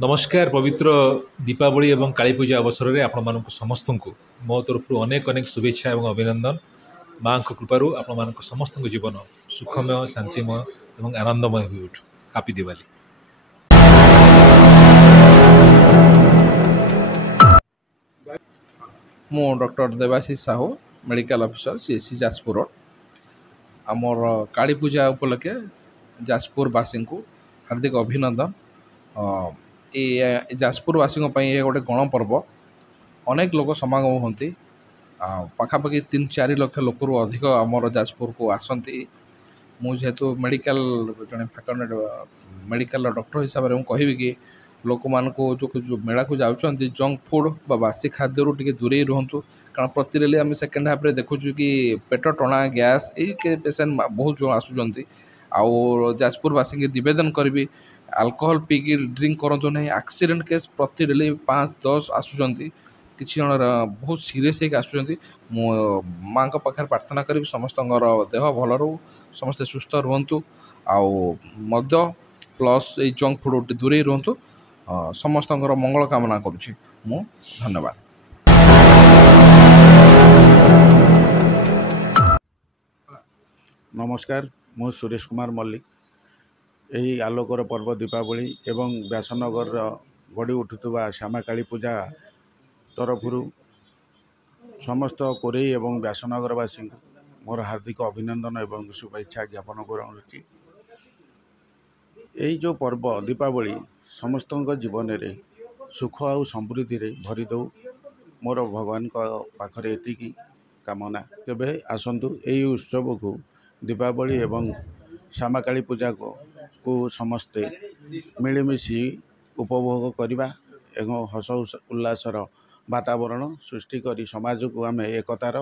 नमस्कार पवित्र दीपावली एवं काली पूजा अवसर में आपण समस्त को मो तरफ अनेक अनेक शुभेच्छा और अभिनंदन। माँ कृपारू आपण समस्त जीवन सुखमय शांतिमय और आनंदमय हो उठू। हैप्पी दिवाली। मु doctor Debashish Sahoo medical officer CSC Jajpur road. आमर काली पूजा उपलक्षे जाजपुरवासी को हार्दिक अभिनंदन। ये जाजपुरवासी ये गोटे गणपर्व अनेक लोक समागम होती पाखापाखि 3-4 लाख लोक अधिक आमर जाजपुर को आसती। मुझेतु मेडिकल जड़े फैकल्टी मेडिकल डॉक्टर हिसाब से कहबी कि लोक मान जो मेला को जाऊँच जंक फूड बासी खाद्य टे दूरे रुहतु कारण प्रति आम सेकेंड हाफ रे देखु कि पेट टणा गैस ये पेसेंट बहुत जो आसुँच आउ जाजपुरवासी के निवेदन करी अल्कोहल पीकी ड्रिंक करूँ ना। एक्सीडेंट केस प्रति डेली 5-10 आसुँच किसी जन बहुत सीरीयस आसुँच। माँ पाखे प्रार्थना करी समस्त देह भल रो समस्ते सुस्थ रुहतु आउ प्लस ये जंक फूड दूरे रुहतु समस्त मंगल कामना करुँची। धन्यवाद। नमस्कार मु सुरेश कुमार मल्लिक। यही आलोकर पर्व दीपावली एवं व्यासनगर गड़ी उठुवा श्यामा काली पूजा तरफ समस्त कोरेई एवं व्यासनगरवासी मोर हार्दिक अभिनंदन एवं शुभेच्छा ज्ञापन करुँची। यही जो पर्व दीपावली समस्त जीवन में सुख और समृद्धि रे भरी दो मोर भगवान पाखरे एतिकी कामना। तेबे आसंतु यही उत्सव को दीपावली एवं श्यामा काली पूजा को समस्ते मिलमिशि उपभोग करवा एवं हस उल्लासर वातावरण सृष्टि करी समाज को आम एकतार